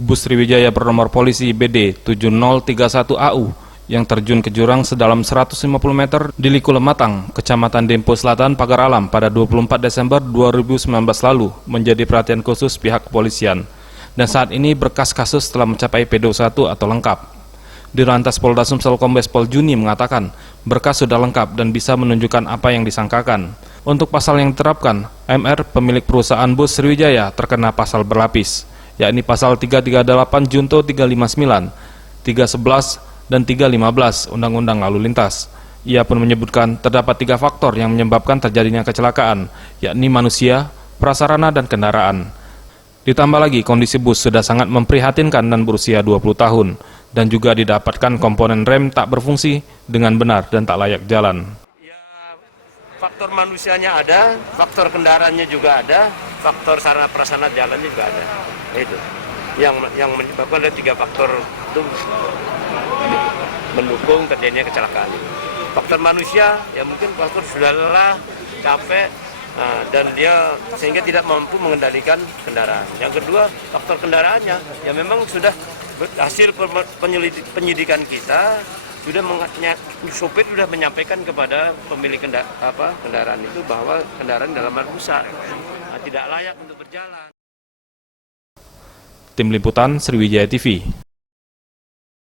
Bus Sriwijaya bernomor polisi BD 7031AU yang terjun ke jurang sedalam 150 meter di Liku Lematang, Kecamatan Dempo Selatan, Pagar Alam pada 24 Desember 2019 lalu menjadi perhatian khusus pihak kepolisian. Dan saat ini berkas kasus telah mencapai P21 atau lengkap. Dirlantas Polda Sumsel Kombes Pol Juni mengatakan berkas sudah lengkap dan bisa menunjukkan apa yang disangkakan. Untuk pasal yang diterapkan, MR pemilik perusahaan bus Sriwijaya terkena pasal berlapis, yakni pasal 338 Junto 359, 311, dan 315 Undang-Undang Lalu Lintas. Ia pun menyebutkan terdapat 3 faktor yang menyebabkan terjadinya kecelakaan, yakni manusia, prasarana, dan kendaraan. Ditambah lagi kondisi bus sudah sangat memprihatinkan dan berusia 20 tahun, dan juga didapatkan komponen rem tak berfungsi dengan benar dan tak layak jalan. Ya, faktor manusianya ada, faktor kendaraannya juga ada, faktor sarana prasarana jalannya juga ada. Itu yang menyebabkan ada 3 faktor itu mendukung terjadinya kecelakaan. Faktor manusia, ya mungkin faktor sudah lelah, capek, dan dia sehingga tidak mampu mengendalikan kendaraan. Yang kedua, faktor kendaraannya, ya memang sudah hasil penyidikan kita, sopir sudah menyampaikan kepada pemilik kendaraan itu bahwa kendaraan dalam keadaan rusak, tidak layak untuk berjalan. Tim Liputan Sriwijaya TV.